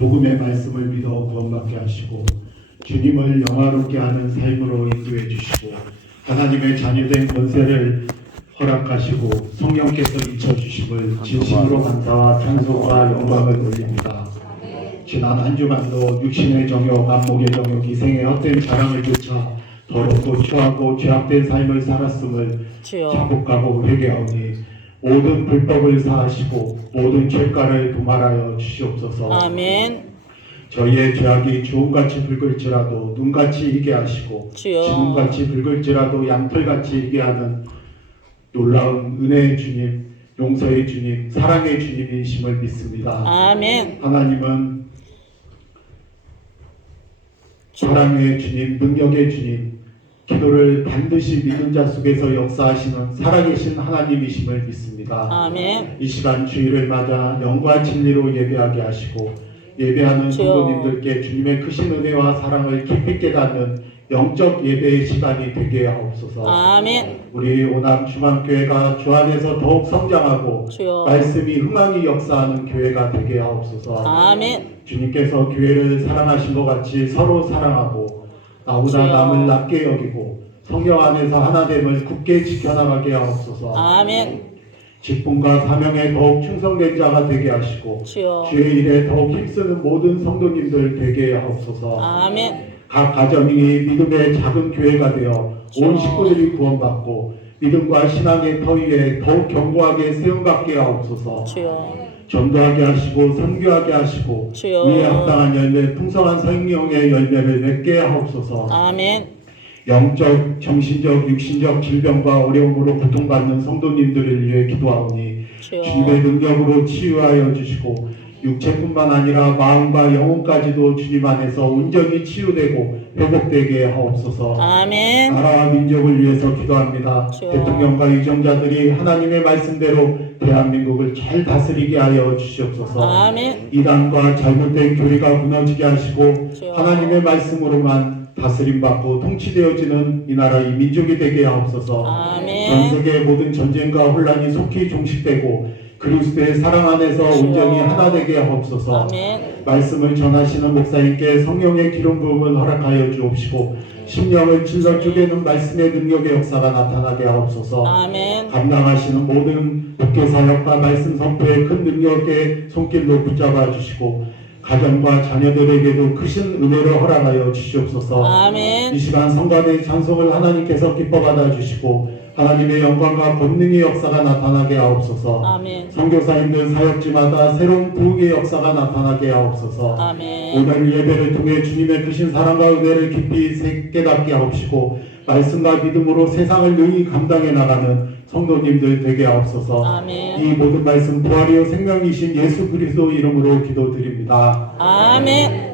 복음의 말씀을 믿어 구원받게 하시고 주님을 영화롭게 하는 삶으로 인도해 주시고 하나님의 자녀된 권세를 허락하시고 성령께서 잊혀주심을 진심으로 감사와 찬송과 영광을 돌립니다. 지난 한 주간도 육신의 정욕, 안목의 정욕, 이생의 헛된 자랑을 쫓아 더럽고 추하고 죄악된 삶을 살았음을 주여. 자복하고 회개하오니 모든 불법을 사하시고 모든 죄가를 도말하여 주시옵소서. 아멘. 저희의 죄악이 주홍같이 붉을지라도 눈같이 희게 하시고 주여. 지금같이 붉을지라도 양털같이 희게 하는 놀라운 은혜의 주님, 용서의 주님, 사랑의 주님이심을 믿습니다. 아멘. 하나님은 사랑의 주님, 능력의 주님, 기도를 반드시 믿는 자 속에서 역사하시는 살아계신 하나님이심을 믿습니다. 아멘. 이 시간 주일을 맞아 영과 진리로 예배하게 하시고 예배하는 주여. 성도님들께 주님의 크신 은혜와 사랑을 깊이 깨닫는 영적 예배의 시간이 되게 하옵소서. 아멘. 우리 오남 중앙교회가 주 안에서 더욱 성장하고 주여. 말씀이 흥황이 역사하는 교회가 되게 하옵소서. 아멘. 주님께서 교회를 사랑하신 것 같이 서로 사랑하고 나보다 주여. 남을 낮게 여기고 성령 안에서 하나됨을 굳게 지켜나가게 하옵소서. 아멘. 직분과 사명에 더욱 충성된 자가 되게 하시고 주여. 주의 일에 더욱 힘쓰는 모든 성도님들 되게 하옵소서. 아멘. 각 가정이 믿음의 작은 교회가 되어 온 식구들이 구원받고 믿음과 신앙의 터 위에 더욱 견고하게 세움받게 하옵소서. 주여. 전도하게 하시고 선교하게 하시고 주여. 위에 합당한 열매 풍성한 성령의 열매를 맺게 하옵소서. 아멘. 영적, 정신적, 육신적 질병과 어려움으로 고통받는 성도님들을 위해 기도하오니 주여. 주님의 능력으로 치유하여 주시고 육체뿐만 아니라 마음과 영혼까지도 주님 안에서 온전히 치유되고 회복되게 하옵소서. 아멘. 나라와 민족을 위해서 기도합니다. 주여. 대통령과 유정자들이 하나님의 말씀대로 대한민국을 잘 다스리게 하여 주시옵소서. 아멘. 이단과 잘못된 교리가 무너지게 하시고 주여. 하나님의 말씀으로만 다스림받고 통치되어지는 이 나라 이 민족이 되게 하옵소서. 아멘. 전 세계의 모든 전쟁과 혼란이 속히 종식되고 그리스도의 사랑 안에서 온전히 하나 되게 하옵소서. 아멘. 말씀을 전하시는 목사님께 성령의 기름 부음을 허락하여 주옵시고 심령을 찔러 쪼개는 말씀의 능력의 역사가 나타나게 하옵소서. 아멘. 감당하시는 모든 목회 사역과 말씀 선포의 큰 능력의 손길로 붙잡아 주시고 가정과 자녀들에게도 크신 은혜를 허락하여 주시옵소서. 아멘. 이 시간 성관의 찬송을 하나님께서 기뻐 받아 주시고 하나님의 영광과 권능의 역사가 나타나게 하옵소서. 아멘. 선교사님들 사역지마다 새로운 부흥의 역사가 나타나게 하옵소서. 아멘. 오늘 예배를 통해 주님의 크신 사랑과 은혜를 깊이 깨닫게 하옵시고 말씀과 믿음으로 세상을 능히 감당해 나가는 성도님들 되게 하옵소서. 아멘. 이 모든 말씀 부활이요 생명이신 예수 그리스도 이름으로 기도드립니다. 아멘.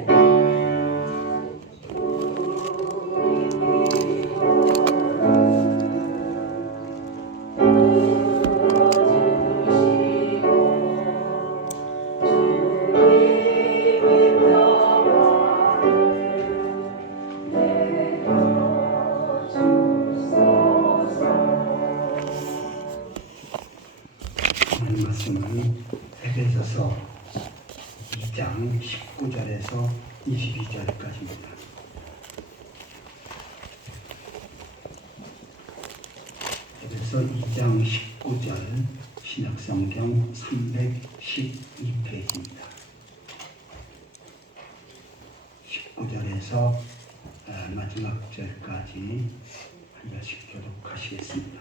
하나님 말씀은 에베소서 2장 19절에서 22절까지입니다. 에베소 2장 19절 신약성경 312페이지입니다. 19절에서 마지막 절까지 한 절씩 교독하시겠습니다.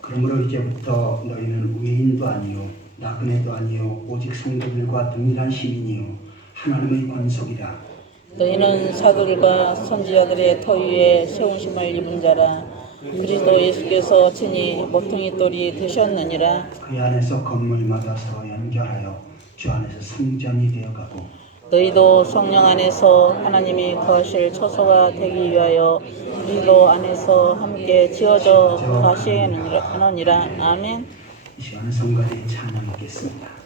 그러므로 이제부터 너희는 외인도 아니요 나그네도 아니요 오직 성도들과 동일한 시민이요 하나님의 권속이라. 너희는 사도들과 선지자들의 터 위에 세우심을 입은 자라. 그리스도 예수께서 친히 모퉁이 돌이 되셨느니라. 그 안에서 건물마다 서로 연결하여 주 안에서 성전이 되어가고 너희도 성령 안에서 하나님이 거하실 처소가 되기 위하여 그리스도 안에서 함께 지어져 가시느니라. 아멘. 이 시간은 성가대 찬양하겠습니다.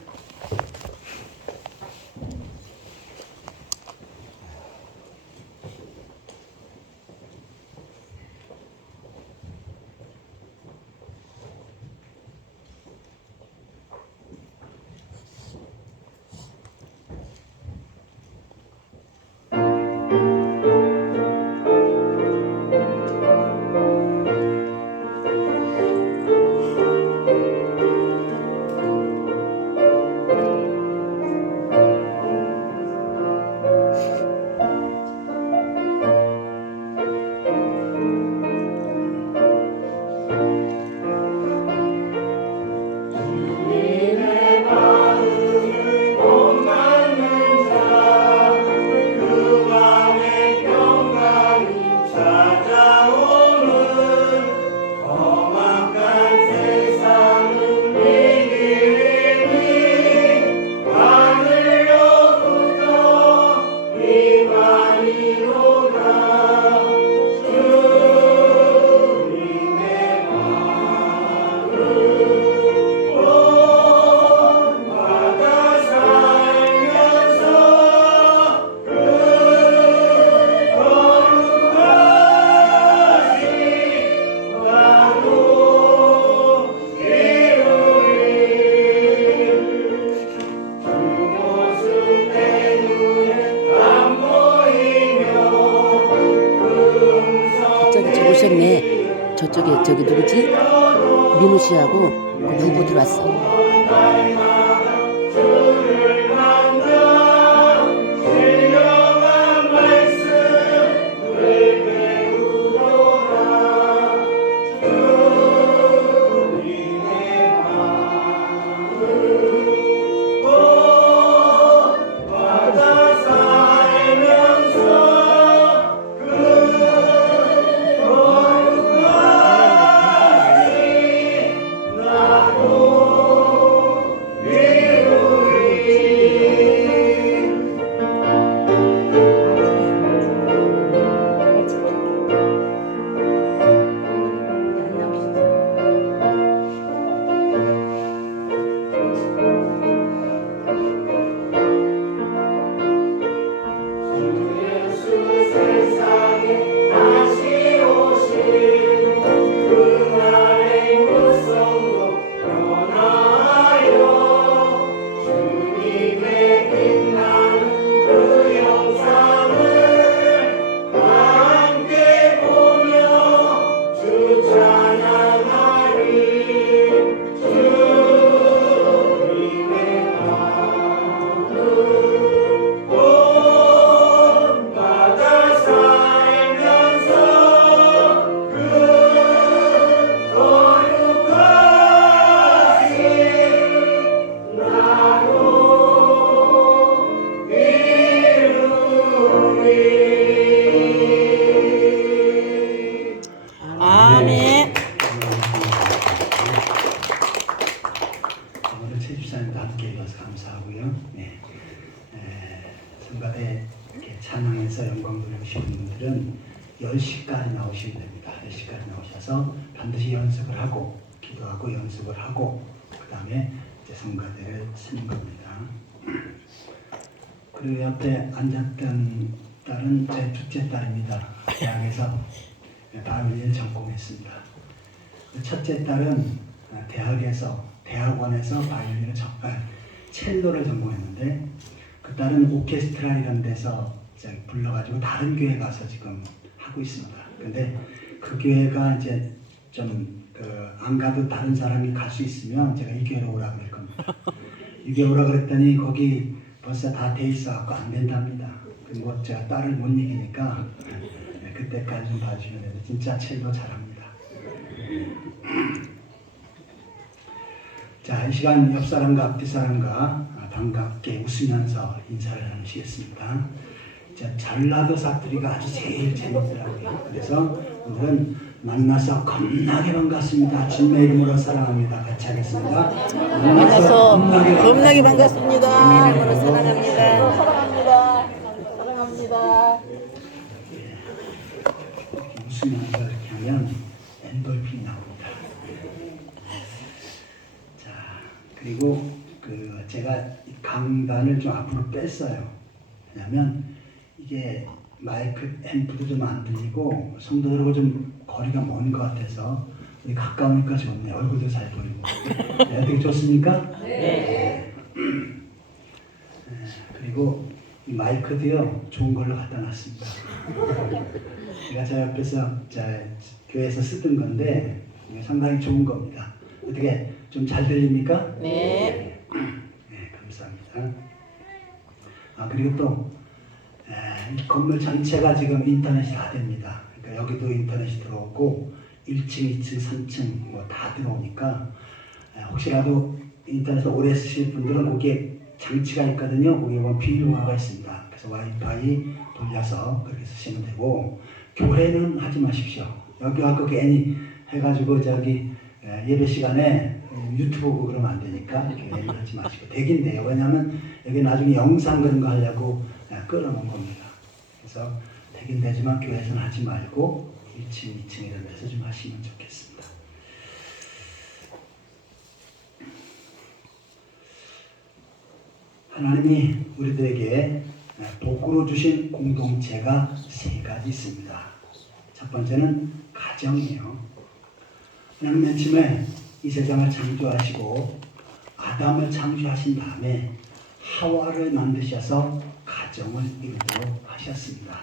저기 누구지? 민호 씨하고 누구 들어왔어? 아멘. 오늘 최 집사님도 함께 해주셔서 감사하고요. 네. 성가대 이렇게 찬양해서 영광 돌리시는 분들은 10시까지 나오시면 됩니다. 10시까지 나오셔서 반드시 연습을 하고 기도하고 연습을 하고 그 다음에 이제 성가대를 쓰는 겁니다. 그리고 옆에 앉았던 딸은 제 둘째 딸입니다. 대학에서 바이올린을 전공했습니다. 첫째 딸은 대학원에서 바이올린을 첼로를 전공했는데 그 딸은 오케스트라 이런 데서 불러가지고 다른 교회 가서 지금 하고 있습니다. 근데 그 교회가 이제 좀 안 가도 다른 사람이 갈 수 있으면 제가 이 교회로 오라고 그럴 겁니다. 이 교회 오라고 그랬더니 거기 벌써 다 돼 있어갖고 안 된답니다. 뭐 제가 딸을 못 이기니까 그때까지 좀 봐주시면 돼요. 진짜 첼로 잘합니다. 자, 이 시간 옆 사람과 앞뒤 사람과 반갑게 웃으면서 인사를 나누시겠습니다. 전라도 사투리가 아주 제일 재밌더라고요. 그래서 오늘은 만나서 겁나게 반갑습니다. 주님의 이름으로 사랑합니다. 같이 하겠습니다. 만나서 겁나게 반갑습니다. 이름으로 사랑합니다. 사랑합니다. 사랑합니다. 웃으면서 이렇게 하면 엔돌핀이 나옵니다. 자, 그리고 제가 강단을 좀 앞으로 뺐어요. 왜냐면 이게 마이크 앰프도 좀 안 들리고 성도들하고 좀 거리가 먼 것 같아서 가까우니까 좋네요. 얼굴도 잘 보이고. 네, 어떻게 좋습니까? 네. 그리고 이 마이크도요 좋은 걸로 갖다 놨습니다. 제가 저 옆에서 교회에서 쓰던 건데 상당히 좋은 겁니다. 어떻게 좀 잘 들립니까? 네. 네, 감사합니다. 그리고 또 이 건물 전체가 지금 인터넷이 다 됩니다. 그러니까 여기도 인터넷이 들어오고 1층, 2층, 3층 뭐 다 들어오니까 혹시라도 인터넷을 오래 쓰실 분들은 거기에 장치가 있거든요. 거기에 보면 비밀번호가 있습니다. 그래서 와이파이 돌려서 그렇게 쓰시면 되고 교회는 하지 마십시오. 여기 와서 괜히 해가지고 예배 시간에 유튜브 보고 그러면 안 되니까 교회는 하지 마시고 되긴 돼요. 왜냐하면 여기 나중에 영상 그런 거 하려고 끌어놓은 겁니다. 그래서 되긴 되지만 교회에서는 하지 말고 1층, 2층 이런 데서 좀 하시면 좋겠습니다. 하나님이 우리들에게 복으로 주신 공동체가 3가지 있습니다. 첫 번째는 가정이에요. 하나님 맨 처음에 이 세상을 창조하시고 아담을 창조하신 다음에 하와를 만드셔서 가정을 이루도록 하셨습니다.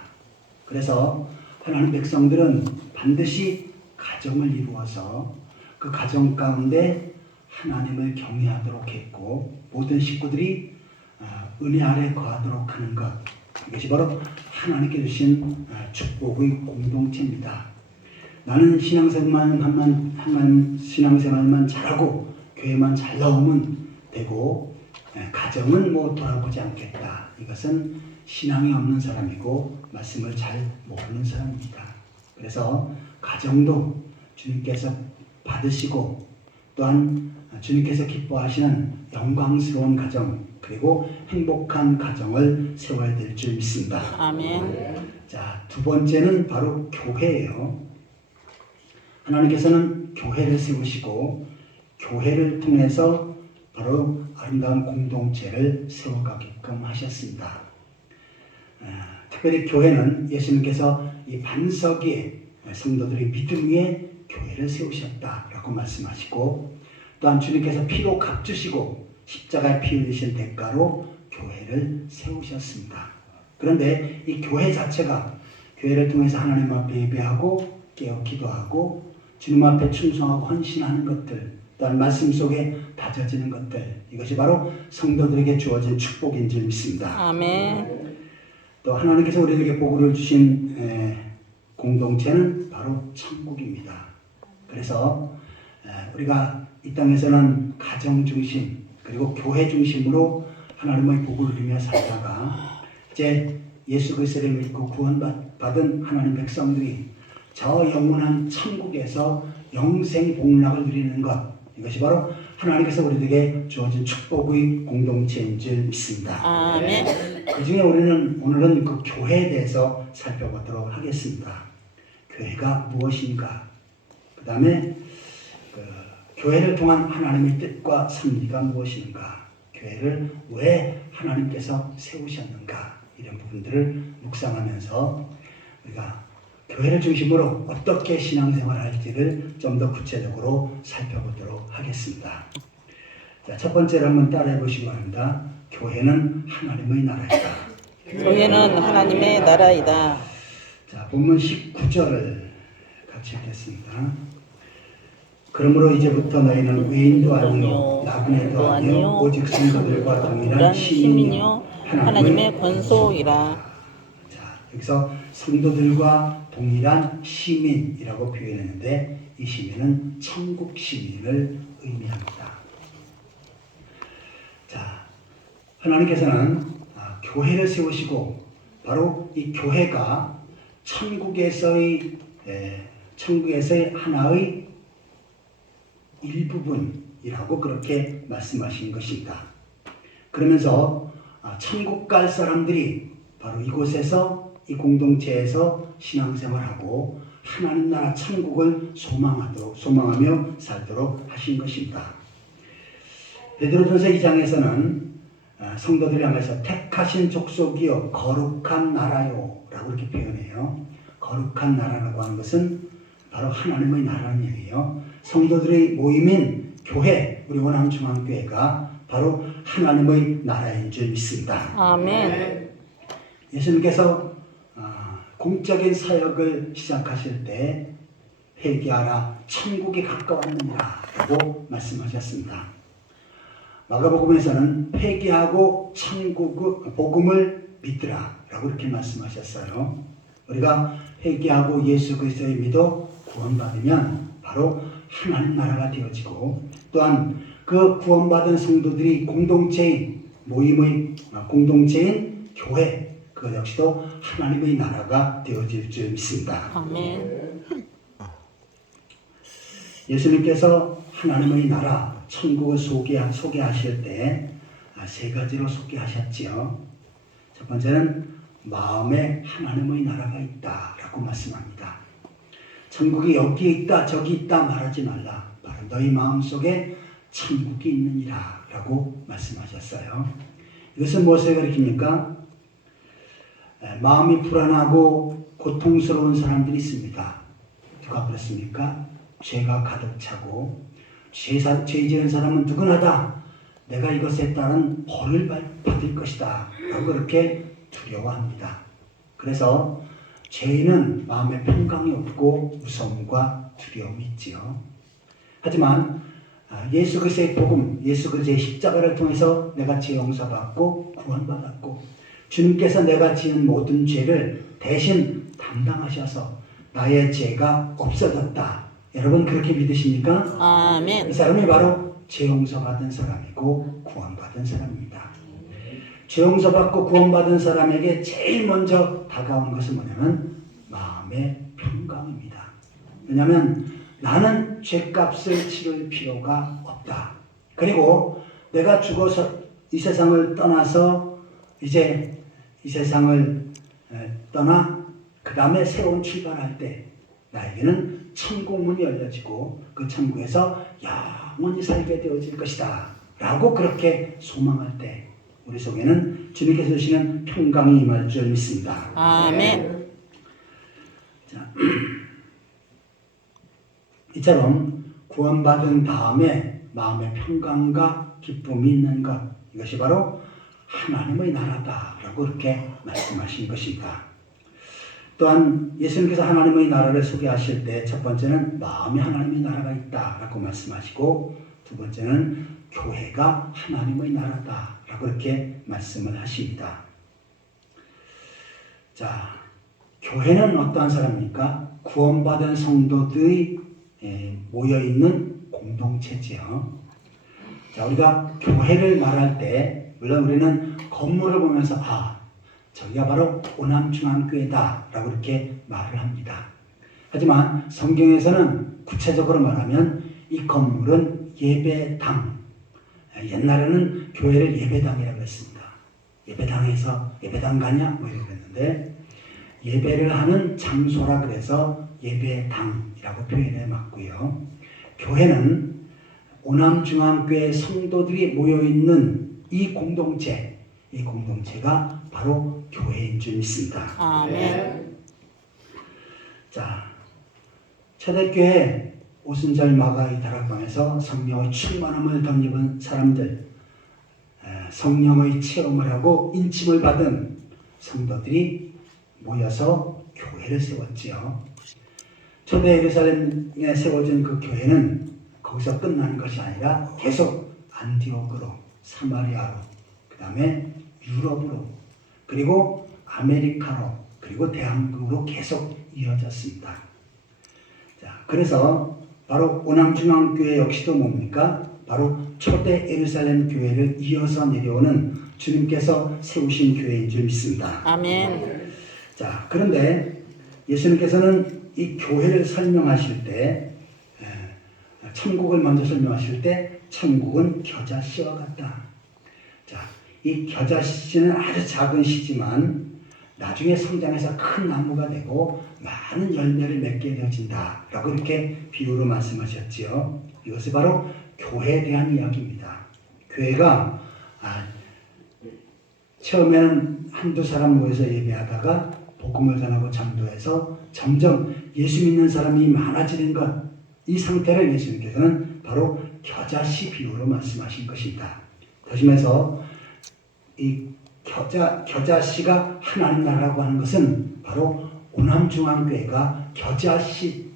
그래서 하나님 백성들은 반드시 가정을 이루어서 그 가정 가운데 하나님을 경외하도록 했고 모든 식구들이 은혜 아래 거하도록 하는 것, 이것이 바로 하나님께 주신 축복의 공동체입니다. 나는 신앙생활만 잘하고 교회만 잘 나오면 되고 가정은 뭐 돌아보지 않겠다. 이것은 신앙이 없는 사람이고 말씀을 잘 모르는 사람입니다. 그래서 가정도 주님께서 받으시고 또한 주님께서 기뻐하시는 영광스러운 가정 그리고 행복한 가정을 세워야 될 줄 믿습니다. 아멘. 자, 두 번째는 바로 교회예요. 하나님께서는 교회를 세우시고 교회를 통해서 바로 아름다운 공동체를 세워가게끔 하셨습니다. 특별히 교회는 예수님께서 이 반석 위에 성도들의 믿음 위에 교회를 세우셨다라고 말씀하시고 또한 주님께서 피로 값주시고 십자가에 피 흘리신 대가로 교회를 세우셨습니다. 그런데 이 교회 자체가 교회를 통해서 하나님 앞에 예배하고 깨어 기도하고 주님 앞에 충성하고 헌신하는 것들 또한 말씀 속에 다져지는 것들 이것이 바로 성도들에게 주어진 축복인 줄 믿습니다. 아멘. 또 하나님께서 우리에게 복을 주신 공동체는 바로 천국입니다. 그래서 우리가 이 땅에서는 가정 중심 그리고 교회 중심으로 하나님의 복을 누리며 살다가 이제 예수 그리스도를 믿고 구원받은 하나님 백성들이 저 영원한 천국에서 영생 복락을 누리는 것 이것이 바로 하나님께서 우리에게 주어진 축복의 공동체인 줄 믿습니다. 아멘. 그 중에 우리는 오늘은 그 교회에 대해서 살펴보도록 하겠습니다. 교회가 무엇인가? 그 다음에 교회를 통한 하나님의 뜻과 섭리가 무엇인가? 교회를 왜 하나님께서 세우셨는가? 이런 부분들을 묵상하면서 우리가 교회를 중심으로 어떻게 신앙생활을 할지를 좀 더 구체적으로 살펴보도록 하겠습니다. 자, 첫 번째로 한번 따라해 보시기 바랍니다. 교회는 하나님의 나라이다. 교회는 하나님의 나라이다. 자, 본문 19절을 같이 읽겠습니다. 그러므로 이제부터 너희는 외인도 아니요 나그네도 아니요 오직 성도들과 동일한 시민이요 하나님의 권속이라. 자, 여기서 성도들과 동일한 시민이라고 표현했는데 이 시민은 천국 시민을 의미합니다. 자, 하나님께서는 교회를 세우시고 바로 이 교회가 천국에서의 하나의 일부분이라고 그렇게 말씀하신 것입니다. 그러면서 천국 갈 사람들이 바로 이곳에서 이 공동체에서 신앙생활하고 하나님 나라 천국을 소망하며 살도록 하신 것입니다. 베드로전서 2장에서는 성도들을 향해서 택하신 족속이요 거룩한 나라요 라고 이렇게 표현해요. 거룩한 나라라고 하는 것은 바로 하나님의 나라는 얘기예요. 성도들의 모임인 교회, 우리 원암중앙교회가 바로 하나님의 나라인 줄 믿습니다. 아멘. 예수님께서 공적인 사역을 시작하실 때 회개하라 천국이 가까웠느니라 라고 말씀하셨습니다. 마가복음에서는 회개하고 천국 복음을 믿으라 라고 이렇게 말씀하셨어요. 우리가 회개하고 예수 그리스도를 믿어 구원받으면 바로 하나님 나라가 되어지고 또한 그 구원받은 성도들이 공동체인 모임의 공동체인 교회 그 역시도 하나님의 나라가 되어질 줄 믿습니다. 아멘. 예수님께서 하나님의 나라 천국을 소개하실 때 세 가지로 소개하셨지요. 첫 번째는 마음에 하나님의 나라가 있다라고 말씀합니다. 천국이 여기에 있다 저기 있다 말하지 말라. 바로 너희 마음속에 천국이 있느니라 라고 말씀하셨어요. 이것은 무엇을 가리킵니까? 마음이 불안하고 고통스러운 사람들이 있습니다. 누가 그렇습니까? 죄가 가득 차고 죄 지은 사람은 누구나다 내가 이것에 따른 벌을 받을 것이다 라고 그렇게 두려워합니다. 그래서 죄인은 마음에 평강이 없고 무서움과 두려움이 있지요. 하지만 예수 그리스도의 복음, 예수 그리스도의 십자가를 통해서 내가 죄 용서받고 구원받았고 주님께서 내가 지은 모든 죄를 대신 담당하셔서 나의 죄가 없어졌다. 여러분 그렇게 믿으십니까? 아멘. 이 사람이 바로 죄 용서받은 사람이고 구원받은 사람입니다. 죄 용서받고 구원받은 사람에게 제일 먼저 다가오는 것은 뭐냐면 마음의 평강입니다. 왜냐하면 나는 죄값을 치를 필요가 없다. 그리고 내가 죽어서 이 세상을 떠나서 이제 이 세상을 떠나 그 다음에 새로운 출발할 때 나에게는 천국문이 열려지고 그 천국에서 영원히 살게 되어질 것이다 라고 그렇게 소망할 때 우리 속에는 주님께서 주시는 평강이 임할 줄 믿습니다. 아멘. 자, 이처럼 구원받은 다음에 마음의 평강과 기쁨이 있는 것, 이것이 바로 하나님의 나라다라고 그렇게 말씀하신 것입니다. 또한 예수님께서 하나님의 나라를 소개하실 때 첫 번째는 마음에 하나님의 나라가 있다라고 말씀하시고 두 번째는 교회가 하나님의 나라다라고 이렇게 말씀을 하십니다. 자, 교회는 어떠한 사람입니까? 구원받은 성도들이 모여있는 공동체지요. 자, 우리가 교회를 말할 때 물론 우리는 건물을 보면서 저기가 바로 오남중앙교회다 라고 이렇게 말을 합니다. 하지만 성경에서는 구체적으로 말하면 이 건물은 예배당, 옛날에는 교회를 예배당이라고 했습니다. 예배당에서 예배당 가냐? 뭐 이러고 했는데 예배를 하는 장소라 그래서 예배당이라고 표현해 맞고요. 교회는 오남중앙교회 성도들이 모여있는 이 공동체가 바로 교회인 줄 믿습니다. 아멘. 자, 초대교회 오순절 마가의 다락방에서 성령의 충만함을 덧입은 사람들, 성령의 체험을 하고 인침을 받은 성도들이 모여서 교회를 세웠지요. 초대 예루살렘에 세워진 그 교회는 거기서 끝나는 것이 아니라 계속 안디옥으로, 사마리아로, 그 다음에 유럽으로, 그리고 아메리카로, 그리고 대한민국으로 계속 이어졌습니다. 자, 그래서 바로 오남중앙교회 역시도 뭡니까? 바로 초대 예루살렘 교회를 이어서 내려오는 주님께서 세우신 교회인 줄 믿습니다. 아멘. 자, 그런데 예수님께서는 이 교회를 설명하실 때, 천국을 먼저 설명하실 때, 천국은 겨자씨와 같다. 자, 이 겨자씨는 아주 작은 씨지만 나중에 성장해서 큰 나무가 되고 많은 열매를 맺게 되어진다 라고 이렇게 비유로 말씀하셨지요. 이것이 바로 교회에 대한 이야기입니다. 교회가 처음에는 한두 사람 모여서 예배하다가 복음을 전하고 전도해서 점점 예수 믿는 사람이 많아지는 것, 이 상태를 예수님께서는 바로 겨자씨 비유로 말씀하신 것입니다. 더심해서 이 겨자씨가 하나님 나라라고 하는 것은 바로 오남중앙교회가 겨자씨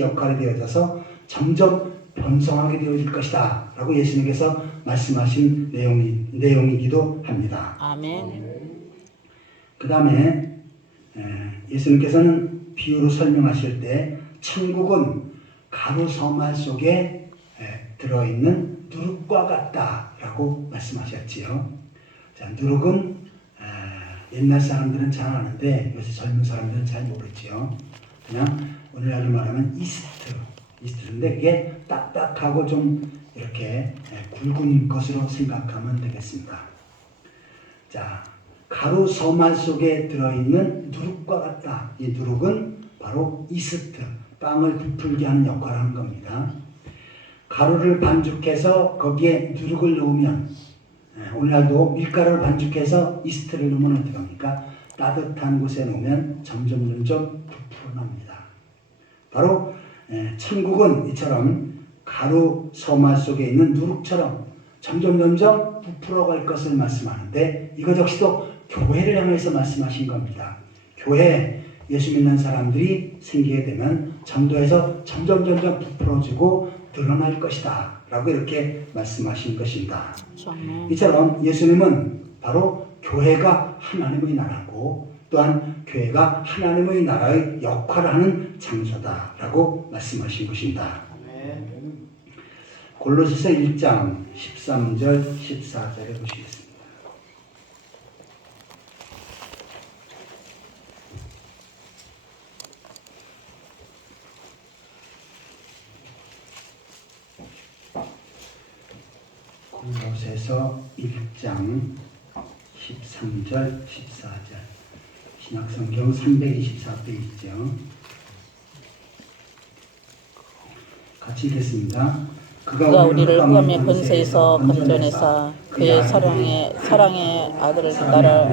역할이 되어져서 점점 번성하게 되어질 것이다 라고 예수님께서 말씀하신 내용이기도 합니다. 아멘. 그 다음에 예수님께서는 비유로 설명하실 때 천국은 가루 서말 속에 들어있는 누룩과 같다라고 말씀하셨지요. 자, 누룩은 옛날 사람들은 잘 아는데 요새 젊은 사람들은 잘 모르지요. 그냥 오늘날로 말하면 이스트인데 그게 딱딱하고 좀 이렇게 굵은 것으로 생각하면 되겠습니다. 자, 가루 서말 속에 들어있는 누룩과 같다. 이 누룩은 바로 이스트, 빵을 부풀게 하는 역할을 하는 겁니다. 가루를 반죽해서 거기에 누룩을 넣으면 오늘날도 밀가루를 반죽해서 이스트를 넣으면 어떻게 합니까? 따뜻한 곳에 놓으면 점점 부풀어납니다. 바로 천국은 이처럼 가루 서말 속에 있는 누룩처럼 점점 부풀어갈 것을 말씀하는데 이것 역시도 교회를 향해서 말씀하신 겁니다. 교회 예수 믿는 사람들이 생기게 되면 전도에서 점점 부풀어지고 늘어날 것이다 라고 이렇게 말씀하신 것입니다. 아멘. 이처럼 예수님은 바로 교회가 하나님의 나라고 또한 교회가 하나님의 나라의 역할을 하는 장소다라고 말씀하신 것입니다. 골로새서 1장 13절 14절에 보시겠습니다. 골로새서 1장 13절 14절 신약성경 324페이지죠. 같이 읽겠습니다. 그가 우리를 흑암의 권세에서 건져내사 그의 사랑의 아들을 따라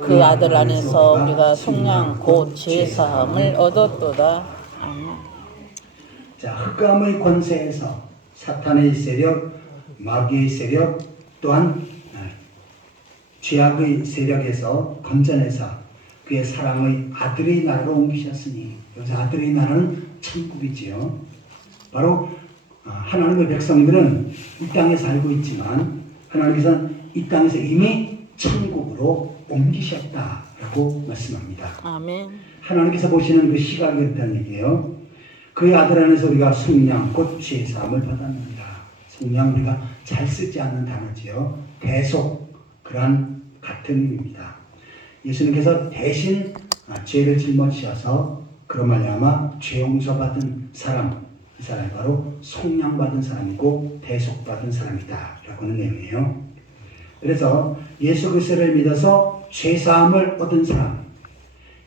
그 아들 안에서 우리가 속량 곧 죄사함을 얻었도다. 아멘. 자, 흑암의 권세에서 사탄의 세력, 마귀의 세력, 또한 죄악의 세력에서 건져내사 그의 사랑의 아들의 나라로 옮기셨으니, 여기서 아들의 나라는 천국이지요. 바로 하나님의 백성들은 이 땅에 살고 있지만 하나님께서는 이 땅에서 이미 천국으로 옮기셨다라고 말씀합니다. 아멘. 하나님께서 보시는 그 시각이 그렇다는 얘기예요. 그의 아들 안에서 우리가 속량 곧 죄사함을 받았느니라. 속량 우리가 잘 쓰지 않는 단어지요. 대속, 그러한 같은 의미입니다. 예수님께서 대신 죄를 짊어지셔서 그로 말미암아 죄 용서받은 사람, 이 사람이 바로 속량받은 사람이고 대속받은 사람이다 라고 하는 내용이에요. 그래서 예수 그리스도를 믿어서 죄사함을 얻은 사람,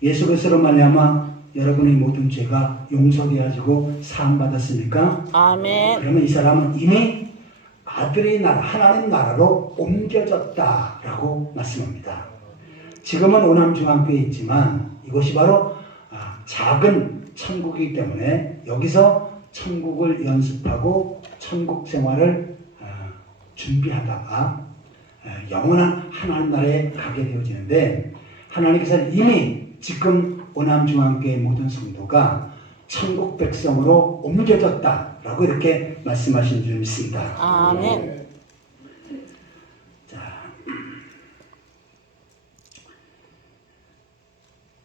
예수 그리스도로 말미암아 여러분의 모든 죄가 용서되어지고 사함받았습니까? 아멘. 그러면 이 사람은 이미 아들의 나라, 하나님 나라로 옮겨졌다라고 말씀합니다. 지금은 오남중앙교회에 있지만 이곳이 바로 작은 천국이기 때문에 여기서 천국을 연습하고 천국 생활을 준비하다가 영원한 하나님 나라에 가게 되어지는데, 하나님께서는 이미 지금 오남중앙교회 모든 성도가 천국 백성으로 옮겨졌다라고 이렇게 말씀하신 줄 믿습니다. 아멘. 자,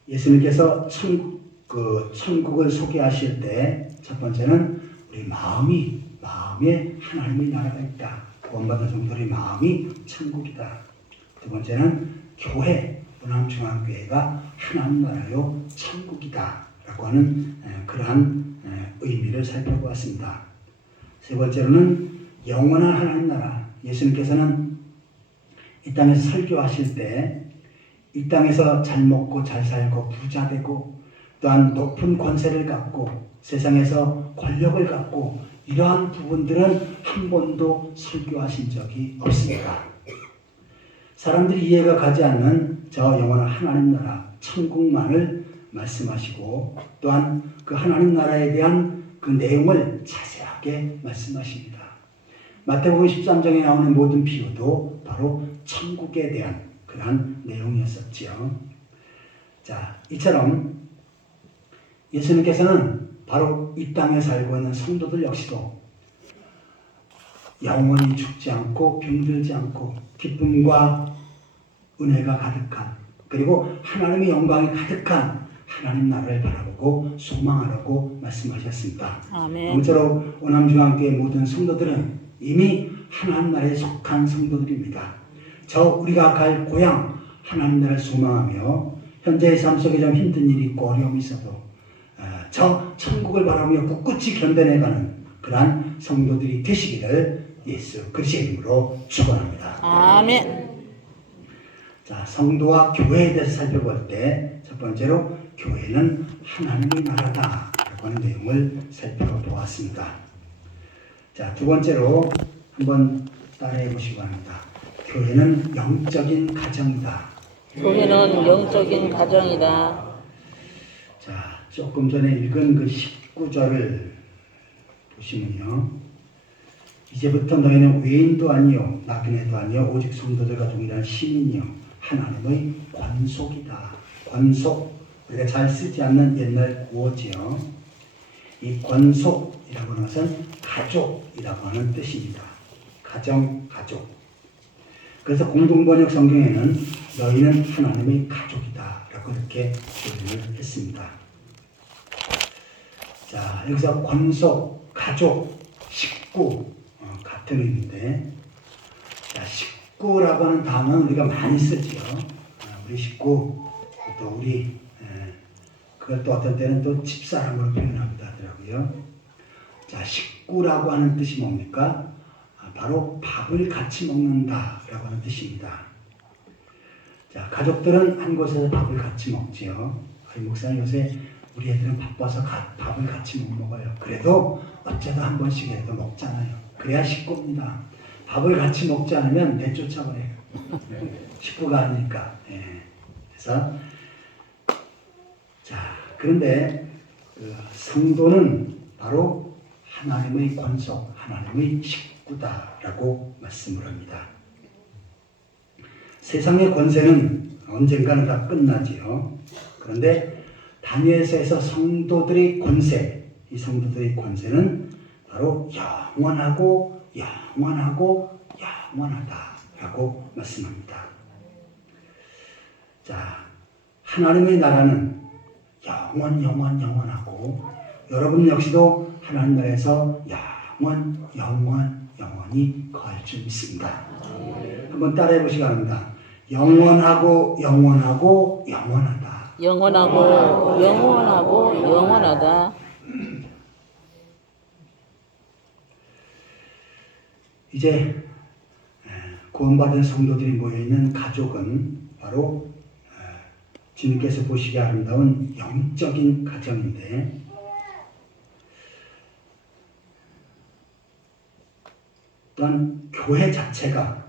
예수님께서 천국을 소개하실 때 첫 번째는 우리 마음에 하나님의 나라가 있다. 구원받은 성도의 마음이 천국이다. 두 번째는 교회, 오남중앙교회가 하나님 나라요 천국이다 라고 하는 그러한 의미를 살펴보았습니다. 세 번째로는 영원한 하나님 나라. 예수님께서는 이 땅에서 설교하실 때 이 땅에서 잘 먹고 잘 살고 부자 되고 또한 높은 권세를 갖고 세상에서 권력을 갖고 이러한 부분들은 한 번도 설교하신 적이 없습니다. 사람들이 이해가 가지 않는 저 영원한 하나님 나라 천국만을 말씀하시고 또한 그 하나님 나라에 대한 그 내용을 자세하게 말씀하십니다. 마태복음 13장에 나오는 모든 비유도 바로 천국에 대한 그러한 내용이었었지요. 자, 이처럼 예수님께서는 바로 이 땅에 살고 있는 성도들 역시도 영원히 죽지 않고 병들지 않고 기쁨과 은혜가 가득한, 그리고 하나님의 영광이 가득한 하나님 나라를 바라보고 소망하라고 말씀하셨습니다. 아멘. 아무쪼록 오남중앙교회 모든 성도들은 이미 하나님 나라에 속한 성도들입니다. 저 우리가 갈 고향 하나님 나라를 소망하며 현재의 삶 속에 좀 힘든 일이 있고 어려움이 있어도 저 천국을 바라며 꿋꿋이 견뎌내가는 그러한 성도들이 되시기를 예수 그리스도의 이름으로 축원합니다. 아멘. 자, 성도와 교회에 대해서 살펴볼 때 첫 번째로 교회는 하나님의 나라다라고 하는 내용을 살펴보았습니다. 자, 두 번째로 한번 따라해 보시기 바랍니다. 교회는 영적인 가정이다. 교회는 영적인 가정이다. 자, 조금 전에 읽은 그 19절을 보시면요. 이제부터 너희는 외인도 아니요 나그네도 아니요 오직 성도들과 동일한 시민이요 하나님의 권속이다. 권속, 우리가 잘 쓰지 않는 옛날 구어지요. 이 권속이라고 하는 것은 가족이라고 하는 뜻입니다. 가정, 가족. 그래서 공동번역 성경에는 너희는 하나님의 가족이다 라고 이렇게 표현을 했습니다. 자, 여기서 권속, 가족, 식구 같은 의미인데, 자, 식구라고 하는 단어는 우리가 많이 쓰지요. 우리 식구, 또 우리 그걸 또 어떤 때는 또 집사람으로 표현하기도 하더라고요. 자, 식구라고 하는 뜻이 뭡니까? 바로 밥을 같이 먹는다라고 하는 뜻입니다. 자, 가족들은 한 곳에서 밥을 같이 먹지요. 목사님 요새 우리 애들은 바빠서 밥을 같이 못 먹어요. 그래도 어쩌다 한 번씩이라도 먹잖아요. 그래야 식구입니다. 밥을 같이 먹지 않으면 내쫓아버려요. 식구가 아니니까. 예. 그래서 자, 그런데 그 성도는 바로 하나님의 권속, 하나님의 식구다라고 말씀을 합니다. 세상의 권세는 언젠가는 다 끝나지요. 그런데 다니엘서에서 성도들의 권세, 이 성도들의 권세는 바로 영원하고 영원하고 영원하다라고 말씀합니다. 자, 하나님의 나라는 영원하고 여러분 역시도 하나님 나라에서 영원히 거할 줄 믿습니다. 한번 따라해 보시기 바랍니다. 영원하고 영원하다. 영원하고 영원하다. 이제 구원받은 성도들이 모여있는 가족은 바로 주님께서 보시기에 아름다운 영적인 가정인데, 또한 교회 자체가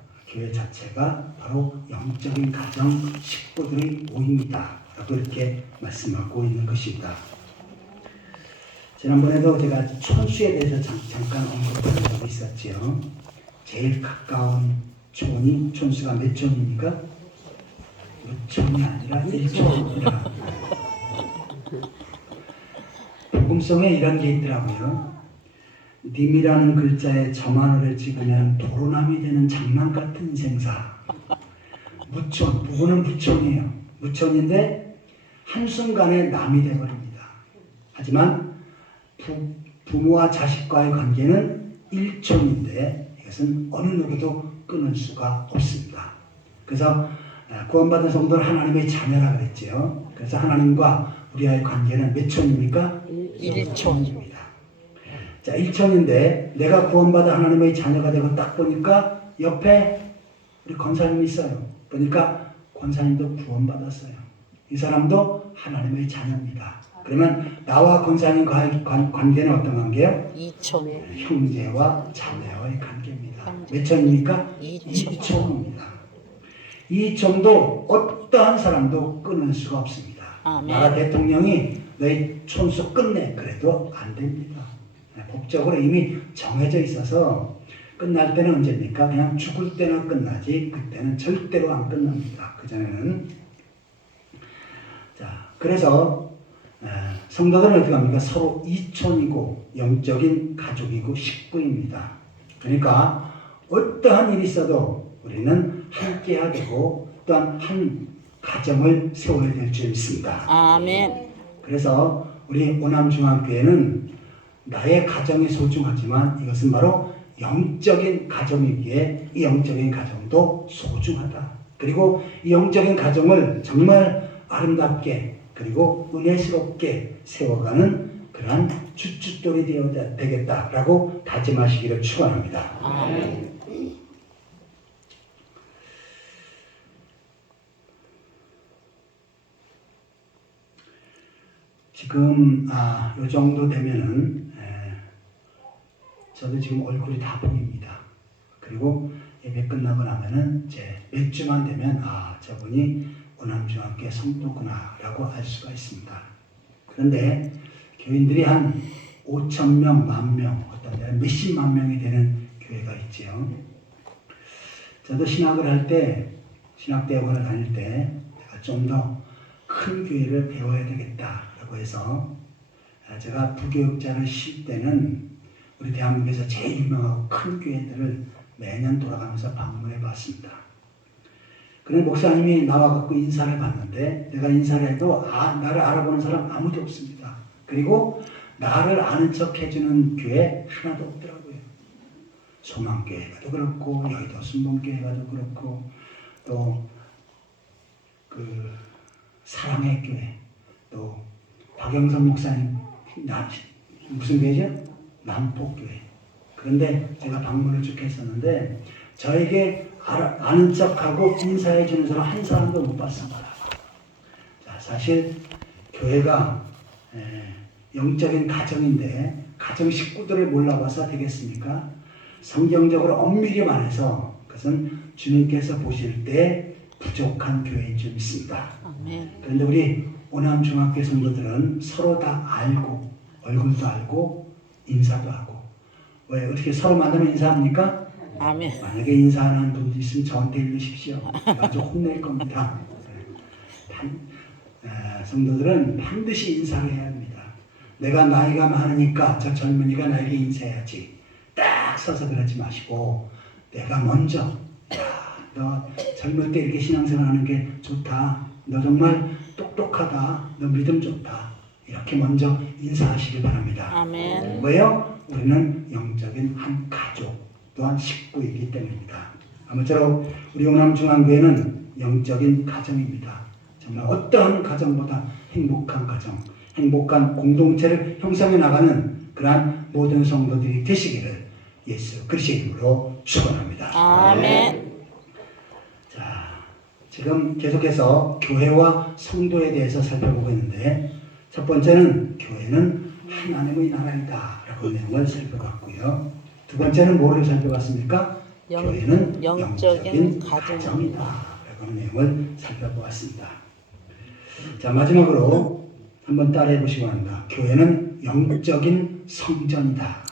바로 영적인 가정 식구들의 모임이다 라고 이렇게 말씀하고 있는 것입니다. 지난번에도 제가 촌수에 대해서 잠깐 언급한 적이 있었지요. 제일 가까운 촌수가 몇 촌입니까? 몇 촌이 아니라 1촌입니다. 복음성에 이런 게 있더라고요. 님이라는 글자에 점하늘을 찍으면 도로남이 되는 장난 같은 인생사. 무촌, 부부는 무촌이에요. 무촌인데 한순간에 남이 되어버립니다. 하지만 부모와 자식과의 관계는 일촌인데 이것은 어느 누구도 끊을 수가 없습니다. 그래서 구원받은 성도는 하나님의 자녀라 그랬지요. 그래서 하나님과 우리와의 관계는 몇 촌입니까? 일촌입니다. 자, 일촌인데 내가 구원받아 하나님의 자녀가 되고 딱 보니까 옆에 우리 권사님이 있어요. 보니까 권사님도 구원받았어요. 이 사람도 하나님의 자녀입니다. 그러면 나와 권사님과의 관계는 어떤 관계예요? 이촌. 형제와 자매와의 관계입니다. 몇 촌입니까? 이촌입니다. 이촌도 어떠한 사람도 끊을 수가 없습니다. 아멘. 나라 대통령이 너희 촌수 끝내 그래도 안 됩니다. 법적으로 이미 정해져 있어서 끝날 때는 언제입니까? 그냥 죽을 때는 끝나지 그때는 절대로 안 끝납니다. 그전에는. 자, 그래서 성도들은 어떻게 합니까? 서로 이촌이고 영적인 가족이고 식구입니다. 그러니까 어떠한 일이 있어도 우리는 함께해야 되고 또한 한 가정을 세워야 될 줄 믿습니다. 아멘. 그래서 우리 오남중앙교회는 나의 가정이 소중하지만 이것은 바로 영적인 가정이기에 이 영적인 가정도 소중하다. 그리고 이 영적인 가정을 정말 아름답게 그리고 은혜스럽게 세워가는 그러한 주춧돌이 되어야 되겠다라고 다짐하시기를 축원합니다. 아멘. 지금 요 정도 되면은 저도 지금 얼굴이 다 보입니다. 그리고 예배 끝나고 나면은 이제 몇 주만 되면 저분이 오남중앙교회 성도구나라고 알 수가 있습니다. 그런데 교인들이 한 5,000명, 10,000명, 어떤 데는 몇십만 명이 되는 교회가 있지요. 저도 신학을 할 때, 신학대학원을 다닐 때, 제가 좀 더 큰 교회를 배워야 되겠다라고 해서 제가 부교육자를 쉴 때는 우리 대한민국에서 제일 유명하고 큰 교회들을 매년 돌아가면서 방문해 봤습니다. 그런데 목사님이 나와갖고 인사를 받는데 내가 인사를 해도 나를 알아보는 사람 아무도 없습니다. 그리고 나를 아는 척 해주는 교회 하나도 없더라고요. 소망교회가도 그렇고 여의도 순복교회가도 그렇고 또 그 사랑의 교회 또 박영선 목사님 무슨 교회죠? 남포교회. 그런데 제가 방문을 쭉 했었는데 저에게 아는 척하고 인사해 주는 사람 한 사람도 못 봤습니다. 자, 사실 교회가 영적인 가정인데 가정 식구들을 몰라봐서 되겠습니까? 성경적으로 엄밀히 말해서 그것은 주님께서 보실 때 부족한 교회인 줄 믿습니다. 아멘. 그런데 우리 오남중학교 성도들은 서로 다 알고 얼굴도 알고 인사도 하고 왜 어떻게 서로 만나면 인사합니까? 아멘. 만약에 인사하는 분도 있으면 저한테 일러십시오. 아주 혼낼 겁니다. 성도들은 반드시 인사를 해야 합니다. 내가 나이가 많으니까 저 젊은이가 나에게 인사해야지. 딱 서서 그러지 마시고 내가 먼저 너 젊을 때 이렇게 신앙생활하는 게 좋다. 너 정말 똑똑하다. 너 믿음 좋다. 이렇게 먼저 인사하시길 바랍니다. 아멘. 왜요? 우리는 영적인 한 가족 또한 식구이기 때문입니다. 아무쪼록 우리 용남중앙교회는 영적인 가정입니다. 정말 어떠한 가정보다 행복한 가정, 행복한 공동체를 형성해 나가는 그러한 모든 성도들이 되시기를 예수 그리스도의 이름으로 축원합니다. 아멘. 자, 지금 계속해서 교회와 성도에 대해서 살펴보고 있는데 첫 번째는 교회는 하나님의 나라이다 라고 내용을 살펴봤고요. 두 번째는 뭐를 살펴봤습니까? 교회는 영적인 가정이다 라고 내용을 살펴보았습니다. 자, 마지막으로 한번 따라해 보시기 바랍니다. 교회는 영적인 성전이다.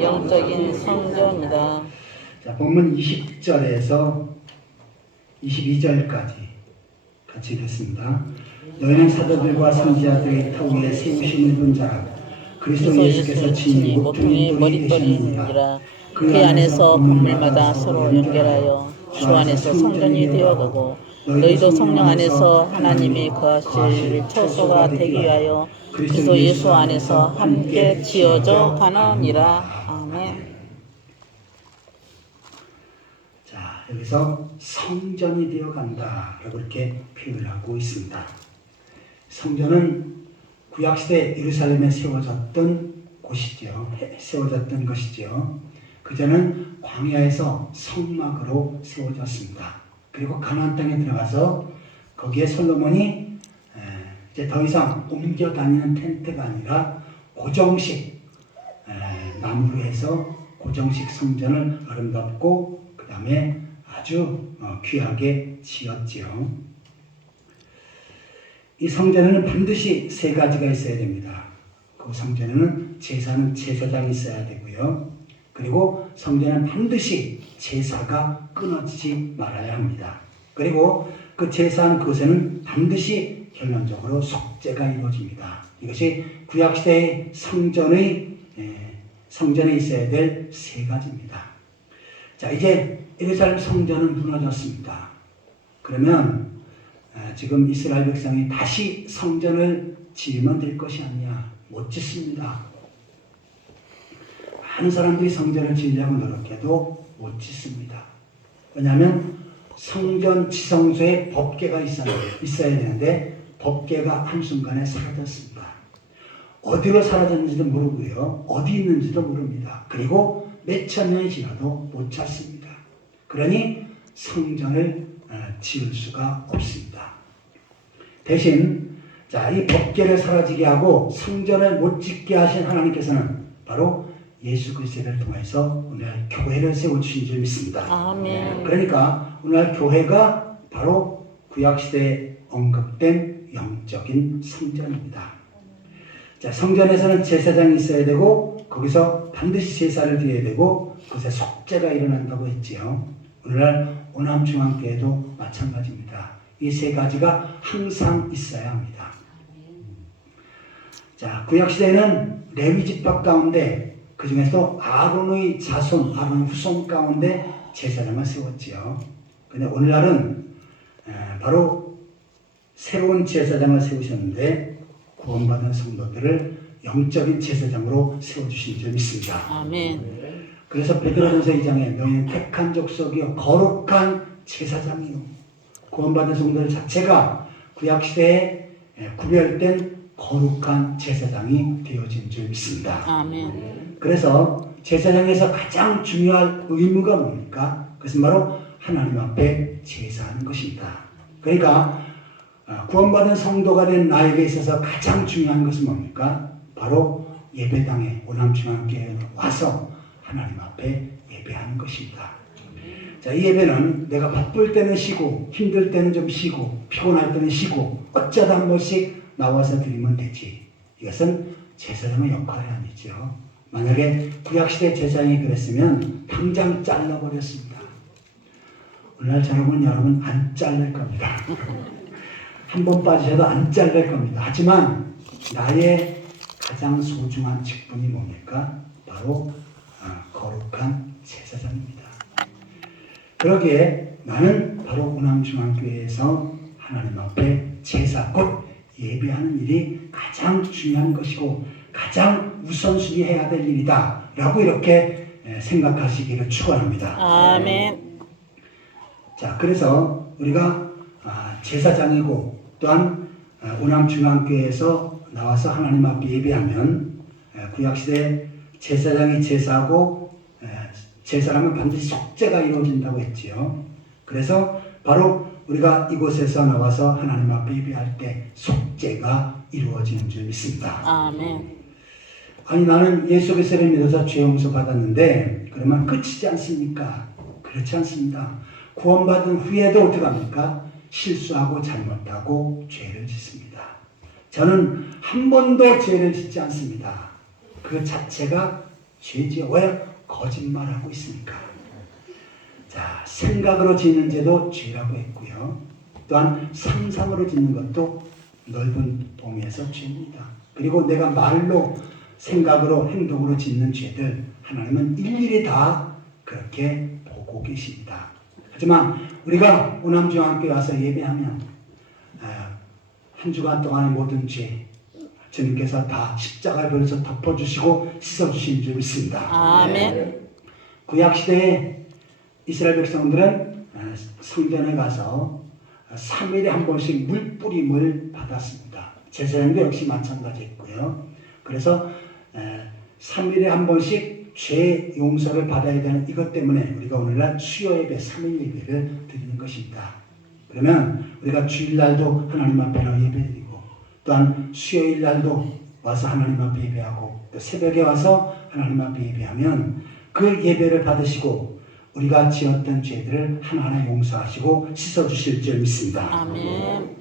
영적인 성전이다. 자, 본문 20절에서 22절까지 같이 듣습니다. 너희는 사도들과 선지자들의 터 위에 세우심을 둔 자라 그리스도 예수께서 친히 모퉁이 머릿돌이니라. 그 안에서 건물마다 서로 연결하여 주 안에서 성전이 되어가고 너희도 성령 안에서 하나님이 거하실 처소가 되기 위하여 그리스도 예수 안에서 함께 지어져 가느니라. 아멘. 자, 여기서 성전이 되어 간다라고 이렇게 표현하고 있습니다. 성전은 구약시대 예루살렘에 세워졌던 곳이죠. 세워졌던 것이죠. 그전은 광야에서 성막으로 세워졌습니다. 그리고 가나안 땅에 들어가서 거기에 솔로몬이 이제 더 이상 옮겨 다니는 텐트가 아니라 고정식 나무로 해서 고정식 성전을 아름답고 그 다음에 아주 귀하게 지었지요. 이 성전에는 반드시 세 가지가 있어야 됩니다. 그 성전에는 제사장이 있어야 되고요. 그리고 성전은 반드시 제사가 끊어지지 말아야 합니다. 그리고 그 제사한 그곳에는 반드시 결론적으로 속죄가 이루어집니다. 이것이 구약시대의 성전에 있어야 될 세 가지입니다. 자, 이제 예루살렘 성전은 무너졌습니다. 그러면 지금 이스라엘 백성이 다시 성전을 지으면 될 것이 아니냐. 못 짓습니다. 많은 사람들이 성전을 지으려고 노력해도 못 짓습니다. 왜냐하면 성전 지성소에 법궤가 있어야 되는데 법궤가 한순간에 사라졌습니다. 어디로 사라졌는지도 모르고요. 어디 있는지도 모릅니다. 그리고 몇천 년이 지나도 못 찾습니다. 그러니 성전을 지을 수가 없습니다. 대신 이 법궤를 사라지게 하고 성전을 못 짓게 하신 하나님께서는 바로 예수 그리스도를 통해서 오늘 교회를 세워주신 줄 믿습니다. 아멘. 그러니까 오늘 교회가 바로 구약시대에 언급된 영적인 성전입니다. 자, 성전에서는 제사장이 있어야 되고 거기서 반드시 제사를 드려야 되고 그것에 속죄가 일어난다고 했지요. 오늘날 오남중앙교회도 마찬가지입니다. 이 세 가지가 항상 있어야 합니다. 자, 구약 시대에는 레위 지파 가운데 그 중에서 아론의 자손, 아론의 후손 가운데 제사장을 세웠지요. 근데 오늘날은 바로 새로운 제사장을 세우셨는데 구원받은 성도들을 영적인 제사장으로 세워주신 줄 믿습니다. 아멘. 그래서 베드로전서 2장에 너희는 택한 족속이요 거룩한 제사장이요. 구원받은 성도들 자체가 구약시대에 구별된 거룩한 제사장이 되어진 줄 믿습니다. 아멘. 그래서 제사장에서 가장 중요한 의무가 뭡니까? 그것은 바로 하나님 앞에 제사하는 것입니다. 그러니까 구원받은 성도가 된 나에게 있어서 가장 중요한 것은 뭡니까? 바로 예배당에 오남중앙교회에 와서 하나님 앞에 예배하는 것입니다. 자, 이 예배는 내가 바쁠 때는 쉬고 힘들 때는 좀 쉬고 피곤할 때는 쉬고 어쩌다 한 번씩 나와서 드리면 되지. 이것은 제사장의 역할이 아니죠. 만약에 구약시대 제사장이 그랬으면 당장 잘라버렸습니다. 오늘날 여러분 안 잘릴 겁니다. 한 번 빠지셔도 안 잘릴 겁니다. 하지만 나의 가장 소중한 직분이 뭡니까? 바로 거룩한 제사장입니다. 그러기에 나는 바로 오남중앙교회에서 하나님 앞에 제사 곧 예배하는 일이 가장 중요한 것이고 가장 우선순위 해야 될 일이다 라고 이렇게 생각하시기를 축원합니다. 아멘. 자, 그래서 우리가 제사장이고 또한 오남중앙교회에서 나와서 하나님 앞에 예배하면 구약시대 제사장이 제사하고 제사하면 반드시 속죄가 이루어진다고 했지요. 그래서 바로 우리가 이곳에서 나와서 하나님 앞에 예배할 때 속죄가 이루어지는 줄 믿습니다. 아멘. 아니 나는 예수 그리스도를 믿어서 죄 용서 받았는데 그러면 끝이지 않습니까? 그렇지 않습니다. 구원받은 후에도 어떻게 합니까? 실수하고 잘못하고 죄를 짓습니다. 저는 한 번도 죄를 짓지 않습니다. 그 자체가 죄지요. 왜? 거짓말하고 있으니까. 자, 생각으로 짓는 죄도 죄라고 했고요. 또한 상상으로 짓는 것도 넓은 범위에서 죄입니다. 그리고 내가 말로 생각으로 행동으로 짓는 죄들 하나님은 일일이 다 그렇게 보고 계십니다. 하지만 우리가 오남중앙교회 와서 예배하면 한 주간 동안의 모든 죄 주님께서 다 십자가에 걸려서 덮어주시고 씻어주신 줄 믿습니다. 아멘. 구약시대에 이스라엘 백성들은 성전에 가서 3일에 한 번씩 물뿌림을 받았습니다. 제사장도 역시 마찬가지였고요. 그래서 3일에 한 번씩 죄 용서를 받아야 되는 이것 때문에 우리가 오늘날 수요 예배, 3일 예배를 드리는 것입니다. 그러면 우리가 주일날도 하나님 앞에 예배드리고 또한 수요일 날도 와서 하나님 앞에 예배하고 또 새벽에 와서 하나님 앞에 예배하면 그 예배를 받으시고 우리가 지었던 죄들을 하나하나 용서하시고 씻어주실 줄 믿습니다. 아멘.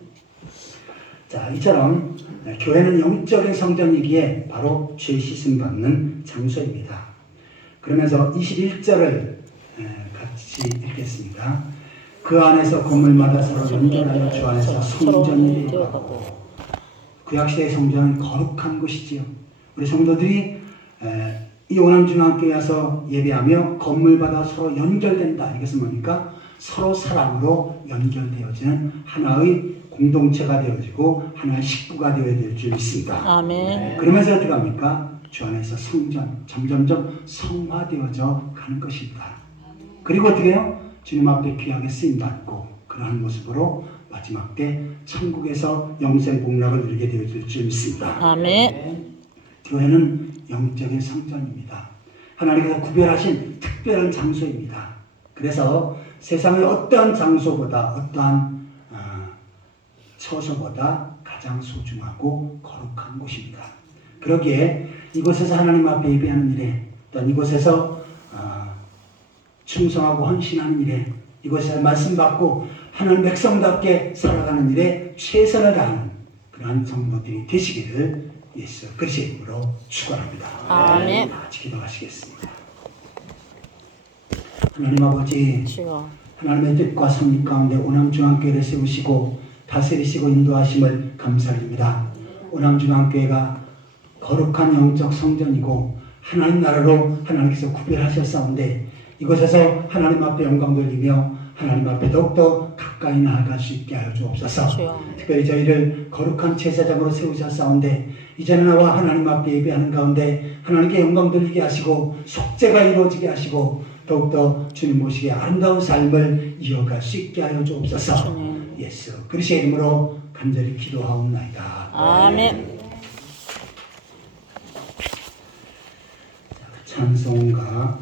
자, 이처럼 교회는 영적인 성전이기에 바로 죄 씻음 받는 장소입니다. 그러면서 21절을 같이 읽겠습니다. 그 안에서 건물마다 서로 연결하여 주 안에서 성전이 되어가고 구약시대의 성전은 거룩한 곳이지요. 우리 성도들이 이 오남중앙교회에 와서 예배하며 건물마다 서로 연결된다. 이것은 뭡니까? 서로 사랑으로 연결되어지는 하나의 공동체가 되어지고 하나의 식구가 되어야 될 줄 믿습니다. 아멘. 그러면서 어떻게 합니까? 주 안에서 성전 점점점 성화되어져 가는 것입니다. 그리고 어떻게 해요? 주님 앞에 귀하게 쓰임받고 그러한 모습으로 마지막 때 천국에서 영생 복락을 누리게 되어질 줄 믿습니다. 아멘. 교회는 영적인 성전입니다. 하나님께서 구별하신 특별한 장소입니다. 그래서 세상의 어떠한 장소보다 어떠한 처소보다 가장 소중하고 거룩한 곳입니다. 그러기에 이곳에서 하나님 앞에 예배하는 일에 또한 이곳에서 충성하고 헌신하는 일에 이곳에서 말씀 받고 하나님 백성답게 살아가는 일에 최선을 다하는 그러한 성도들이 되시기를 예수 그리스도의 이름으로 축원합니다. 아멘. 같이 기도하시겠습니다. 하나님 아버지 주여. 하나님의 뜻과 섭리 가운데 오남중앙교회를 세우시고 다스리시고 인도하심을 감사드립니다. 오남중앙교회가 거룩한 영적 성전이고 하나님 나라로 하나님께서 구별하셨사온데 이곳에서 하나님 앞에 영광 돌리며 하나님 앞에 더욱더 가까이 나아갈 수 있게 하여 주옵소서. 주여. 특별히 저희를 거룩한 제사장으로 세우셨사온데 이제는 나와 하나님 앞에 예배하는 가운데 하나님께 영광 돌리게 하시고 속죄가 이루어지게 하시고 더욱더 주님 모시기에 아름다운 삶을 이어갈 수 있게 하여 주옵소서. 주님. 예수 그리스도의 이름으로 간절히 기도하옵나이다. 아멘. 찬송가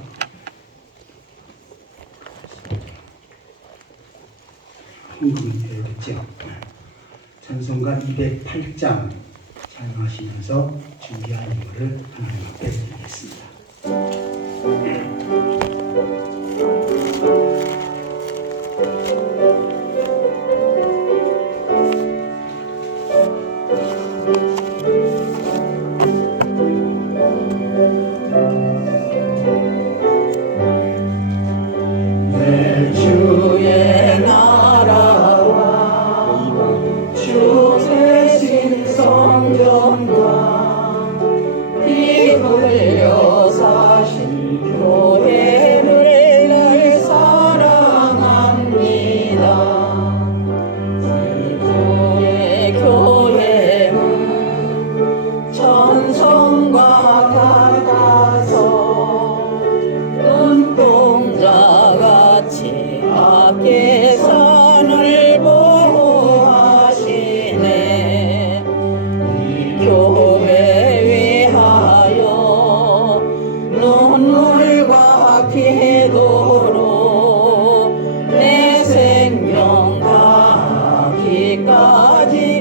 헌금이겠죠. 찬송가 208장 사용하시면서 준비한 인물을 하나님 앞에 드리겠습니다. 주의 나라와 주 대신 성전과 피 흘려 사신 교회를 늘 사랑합니다. 주의 교회는 천성과 같아서 눈동자같이 밖에서 늘 보호하시네. 이 교회 위하여 눈물과 기도로 내 생명 다하기까지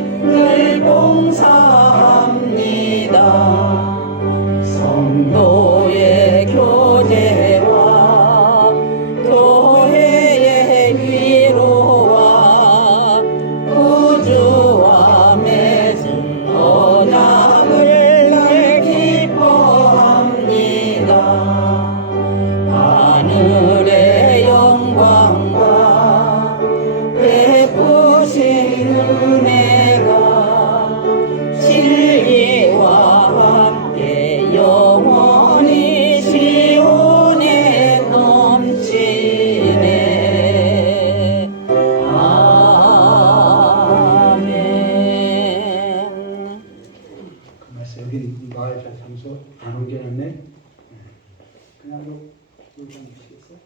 늘 봉사합니다. 성도의 교제와 교회의 위로와 구주와 맺은 언약을 늘 기뻐합니다. 하늘의 영광과 베푸신 은혜가 진리와 함께 영원히 시온에 넘치네. 아멘. 그래서 여기 마을 장소 안 옮겨놨네. 그냥 여기다 놓으시겠어요?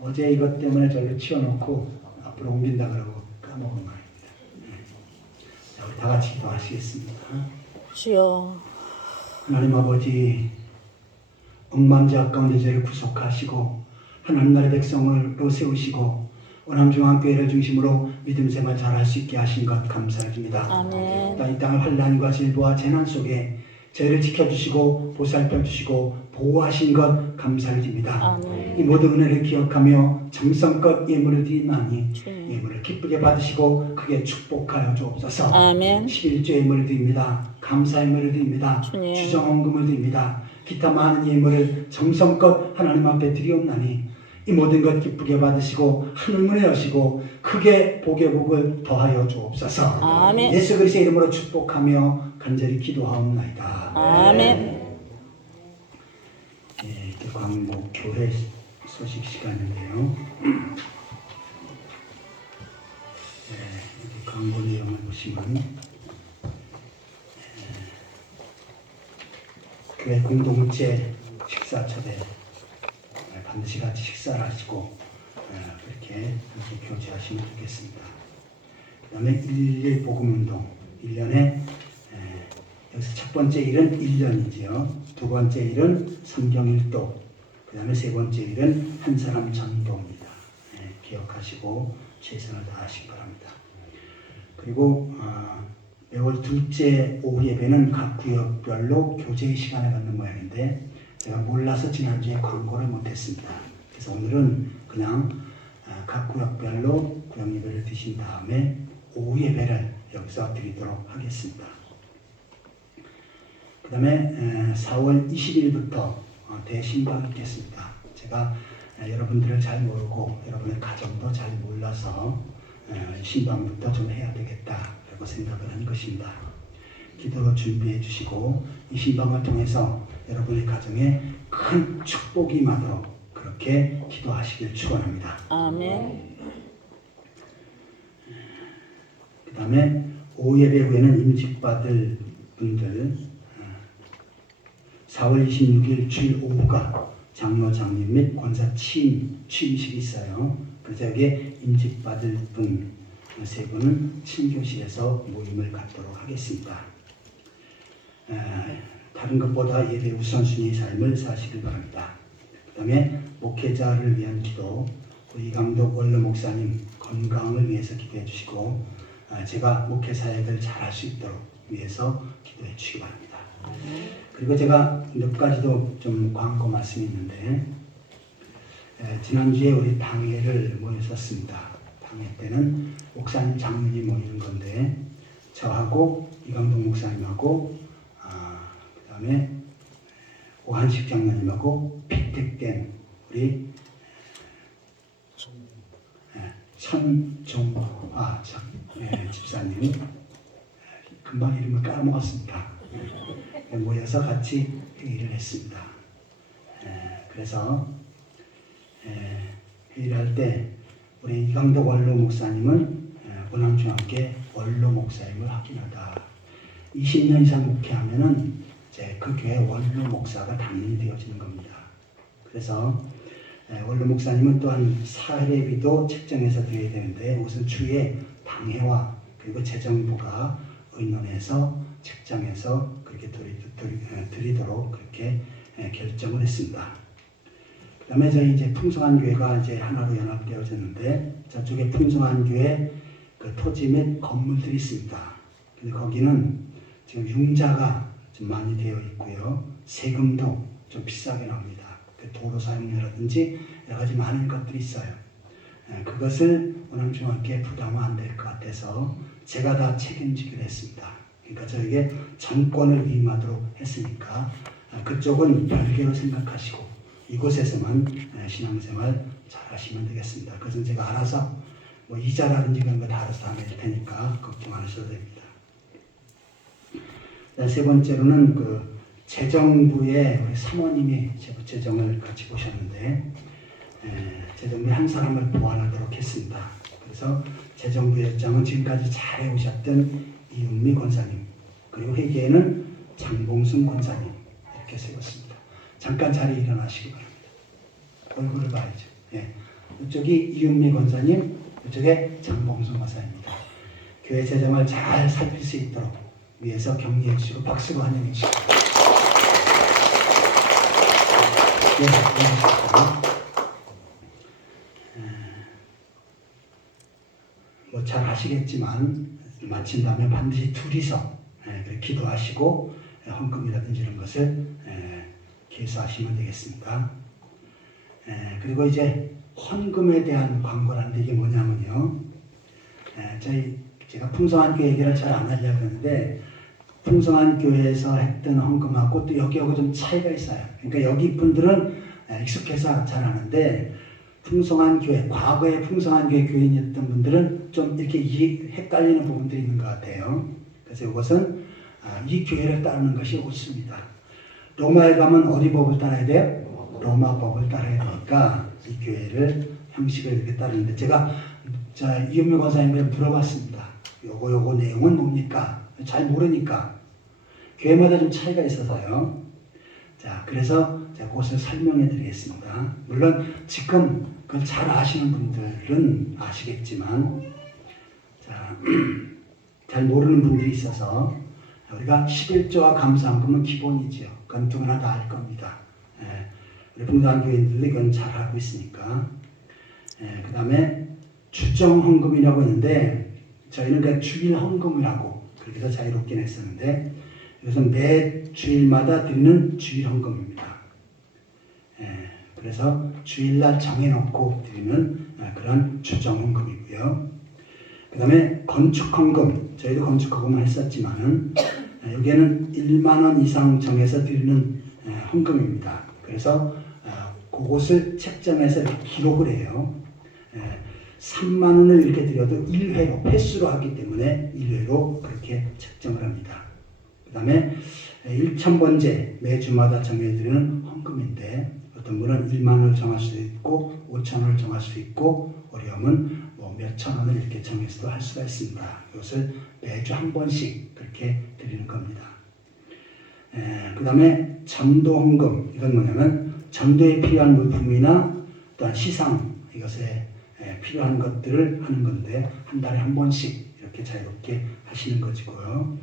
어제 이것 때문에 저를 치워놓고 앞으로 옮긴다 그러고 까먹은 말입니다. 자, 우리 다 같이 기도하시겠습니다. 주여. 하나님 아버지, 억만자 가운데 저를 구속하시고 하나님 나라의 백성으로 세우시고 오남중앙교회를 중심으로 믿음 생활 잘할 수 있게 하신 것 감사드립니다. 아멘. 이 땅의 환난과 질보와 재난 속에 저희를 지켜주시고 보살펴주시고 보호하신 것 감사드립니다. 아멘. 이 모든 은혜를 기억하며 정성껏 예물을 드리나니 주님. 예물을 기쁘게 받으시고 크게 축복하여 주옵소서. 아멘. 11조 예물을 드립니다. 감사 예물을 드립니다. 주님. 주정헌금을 드립니다. 기타 많은 예물을 정성껏 하나님 앞에 드리옵나니 이 모든 것 기쁘게 받으시고 하늘문을 여시고 크게 복의 복을 더하여 주옵소서. 아멘. 예수 그리스도의 이름으로 축복하며 간절히 기도하옵나이다. 아멘. 이렇게 광복 교회 소식 시간인데요. 이렇게 광고 내용을 보시면 교회 공동체 식사 초대 반드시 같이 식사를 하시고 그렇게 교제하시면 좋겠습니다. 그 다음에 1일 복음운동 1년에 여기서 첫 번째 일은 1년이지요. 두 번째 일은 성경일도, 그 다음에 세 번째 일은 한 사람 전도입니다. 기억하시고 최선을 다하시기 바랍니다. 그리고 매월 둘째 오후 예배는 각 구역별로 교제의 시간을 갖는 모양인데 제가 몰라서 지난주에 광고를 못했습니다. 그래서 오늘은 그냥 각 구역별로 구역 예배를 드신 다음에 오후 예배를 여기서 드리도록 하겠습니다. 그 다음에 4월 20일부터 대신방이 있겠습니다. 제가 여러분들을 잘 모르고 여러분의 가정도 잘 몰라서 신방부터 좀 해야 되겠다라고 생각을 한 것입니다. 기도로 준비해 주시고 이 신방을 통해서 여러분의 가정에 큰 축복이 임하도록 그렇게 기도하시길 축원합니다. 아멘. 그 다음에 오예배 후에는 임직받을 분들 4월 26일 주일 오후가 장로 장님 및 권사 취임식이 있어요. 그래서 여기에 임직받을 분 세 분은 친교실에서 모임을 갖도록 하겠습니다. 다른 것보다 예배 우선순위의 삶을 사시길 바랍니다. 그 다음에 목회자를 위한 기도, 우리 이강덕 원로 목사님 건강을 위해서 기도해 주시고 제가 목회 사역을 잘할 수 있도록 위해서 기도해 주시기 바랍니다. 그리고 제가 몇 가지도 좀 광고 말씀이 있는데 지난주에 우리 당회를 모였었습니다. 당회 때는 목사님 장로님이 모이는 건데 저하고 이강동 목사님하고 그 다음에 오한식 장로님하고 피택된 우리 천종화 집사님이 금방 이름을 까먹었습니다. 모여서 같이 회의를 했습니다. 그래서 회의를 할 때 우리 이강덕 원로 목사님은 원암중앙교회 원로 목사임을 확인하다. 20년 이상 목회하면은 이제 그 교회 원로 목사가 당연히 되어지는 겁니다. 그래서 원로 목사님은 또한 사례비도 책정해서 드려야 되는데 우선 추후에 당회와 그리고 재정부가 의논해서 책정해서 그렇게 드리도록 그렇게 결정을 했습니다. 그 다음에 저희 이제 풍성한 교회가 이제 하나로 연합되어졌는데 저쪽에 풍성한 교회 그 토지 및 건물들이 있습니다. 근데 거기는 지금 융자가 좀 많이 되어 있고요. 세금도 좀 비싸게 나옵니다. 그 도로 사용료라든지 여러 가지 많은 것들이 있어요. 그것을 원암중앙교회 부담은 안 될 것 같아서 제가 다 책임지기로 했습니다. 그러니까 저에게 전권을 위임하도록 했으니까 그쪽은 별개로 생각하시고 이곳에서만 신앙생활 잘 하시면 되겠습니다. 그것은 제가 알아서 뭐 이자라든지 그런 거 다 알아서 다 낼 테니까 걱정 안 하셔도 됩니다. 세 번째로는 그 재정부에 우리 사모님이 재정을 같이 보셨는데 재정부에 한 사람을 보완하도록 했습니다. 그래서 재정부 열장은 지금까지 잘 해오셨던 이은미 권사님 그리고 회계에는 장봉순 권사님 이렇게 세웠습니다. 잠깐 자리에 일어나시기 바랍니다. 얼굴을 봐야죠. 이쪽이 이은미 권사님, 이쪽에 장봉순 권사입니다. 교회 재정을 잘 살필 수 있도록 위해서 격려해 주시고 박수로 환영해 주시고 뭐 잘 하시겠지만 마친 다음에 반드시 둘이서 기도하시고 헌금이라든지 이런 것을 기수하시면 되겠습니다. 그리고 이제 헌금에 대한 광고라는데 이게 뭐냐면요. 제가 풍성한 교회 얘기를 잘 안 하려고 하는데 풍성한 교회에서 했던 헌금하고 또 여기하고 좀 차이가 있어요. 그러니까 여기 분들은 익숙해서 잘 아는데 풍성한 교회, 과거에 풍성한 교회 교인이었던 분들은 좀 이렇게 헷갈리는 부분들이 있는 것 같아요. 그래서 이것은 이 교회를 따르는 것이 옳습니다. 로마에 가면 어디 법을 따라야 돼요? 로마 법을 따라야 되니까 이 교회를 형식을 이렇게 따르는데 제가 이은미 권사님께 물어봤습니다. 요거 내용은 뭡니까? 잘 모르니까 교회마다 좀 차이가 있어서요. 그래서 제가 그것을 설명해 드리겠습니다. 물론 지금 그걸 잘 아시는 분들은 아시겠지만 잘 모르는 분들이 있어서 우리가 11조와 감사헌금은 기본이지요. 그건 누구나 다 알 겁니다. 우리 풍성한 교인들도 이건 잘 알고 있으니까. 그 다음에 주정헌금이라고 있는데 저희는 그 주일 헌금이라고 그렇게 해서 자유롭게 했었는데 이것은 매 주일마다 드리는 주일 헌금입니다. 그래서 주일날 정해놓고 드리는 그런 주정헌금이고요. 그 다음에 건축헌금, 저희도 건축헌금을 했었지만은 여기에는 1만 원 이상 정해서 드리는 헌금입니다. 그래서 그것을 책정해서 이렇게 기록을 해요. 3만 원을 이렇게 드려도 1회로 횟수로 하기 때문에 1회로 그렇게 책정을 합니다. 그 다음에 1,000번째 매주마다 정해드리는 헌금인데 어떤 분은 1만 원을 정할 수도 있고 5천 원을 정할 수 있고 어려우면 뭐 몇천 원을 이렇게 정해서도 할 수가 있습니다. 이것을 매주 한 번씩 그렇게 드리는 겁니다. 그 다음에 전도 헌금, 이건 뭐냐면 전도에 필요한 물품이나 또한 시상, 이것에 필요한 것들을 하는 건데 한 달에 한 번씩 이렇게 자유롭게 하시는 것이고요.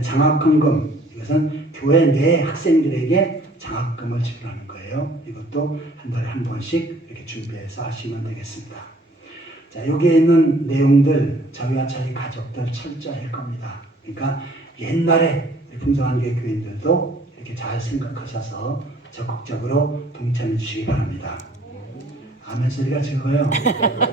장학헌금, 이것은 교회 내 학생들에게 장학금을 지불하는 거예요. 이것도 한 달에 한 번씩 이렇게 준비해서 하시면 되겠습니다. 자, 여기에 있는 내용들 저희와 저희 가족들 철저히 할 겁니다. 그러니까 옛날에 풍성한교회 교인들도 이렇게 잘 생각하셔서 적극적으로 동참해 주시기 바랍니다. 아멘 소리가 적어요.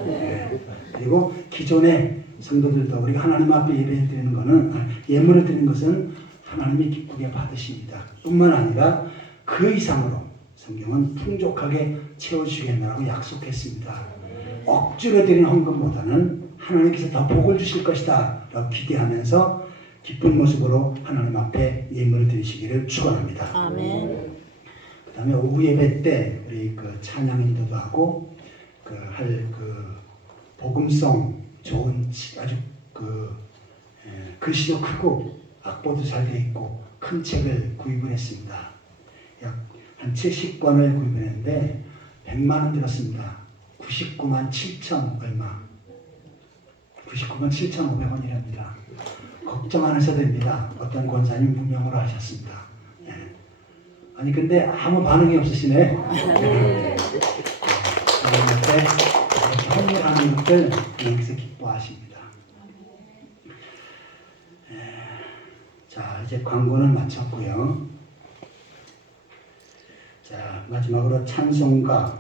네. 그리고 기존의 성도들도 우리가 하나님 앞에 예배를 드리는 것은 예물을 드리는 것은 하나님이 기쁘게 받으십니다. 뿐만 아니라 그 이상으로 성경은 풍족하게 채워주시겠다고 약속했습니다. 억지로 드리는 헌금보다는 하나님께서 더 복을 주실 것이다 라고 기대하면서 기쁜 모습으로 하나님 앞에 예물을 드리시기를 축원합니다. 아멘. 그 다음에 오후 예배 때 우리 그 찬양 인도도 하고 복음성 좋은 아주 글씨도 크고 악보도 잘 돼 있고 큰 책을 구입을 했습니다. 약 한 70권을 구입을 했는데 100만 원 들었습니다. 99만 7천 얼마. 99만 7,500원이랍니다. 걱정 안 하셔도 됩니다. 어떤 권사님 무명으로 하셨습니다. 예. 아니 근데 아무 반응이 없으시네. 하나님께 헌금하는 것들 하나님께서 기뻐하십니다. 자, 이제 광고는 마쳤고요. 자, 마지막으로 찬송가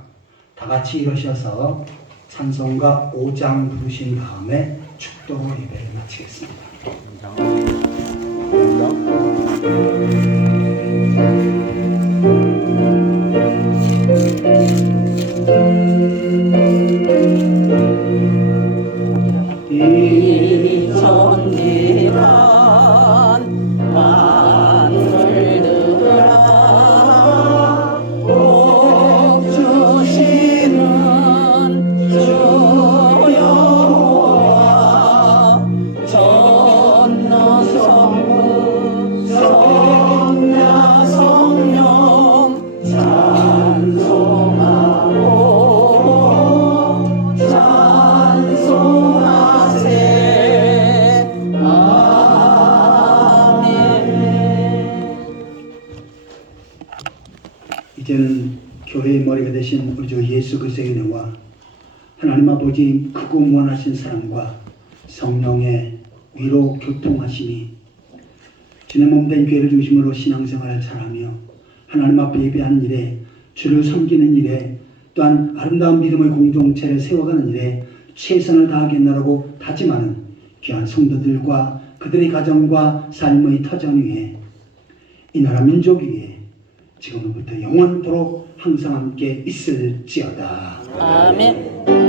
다 같이 일어서서 찬송가 5장 부르신 다음에 축도로 예배를 마치겠습니다. 이 존귀한 만들들아 복 주시는 주 여호와 전노성부 성야 성령 찬송하고 찬송하세. 아멘. 이제는 교회의 머리가 되신 우리 주 예수 그리스도의 은혜와 하나님 아버지 크고 무한하신 사랑과 성령의 위로 교통하심이 주의 몸된 교회를 중심으로 신앙생활을 잘하며 하나님 앞에 예배하는 일에 주를 섬기는 일에 또한 아름다운 믿음의 공동체를 세워가는 일에 최선을 다하겠노라고 다짐하는 귀한 성도들과 그들의 가정과 삶의 터전 위에 이 나라 민족 위에 지금부터 영원토록 항상 함께 있을지어다. 아멘.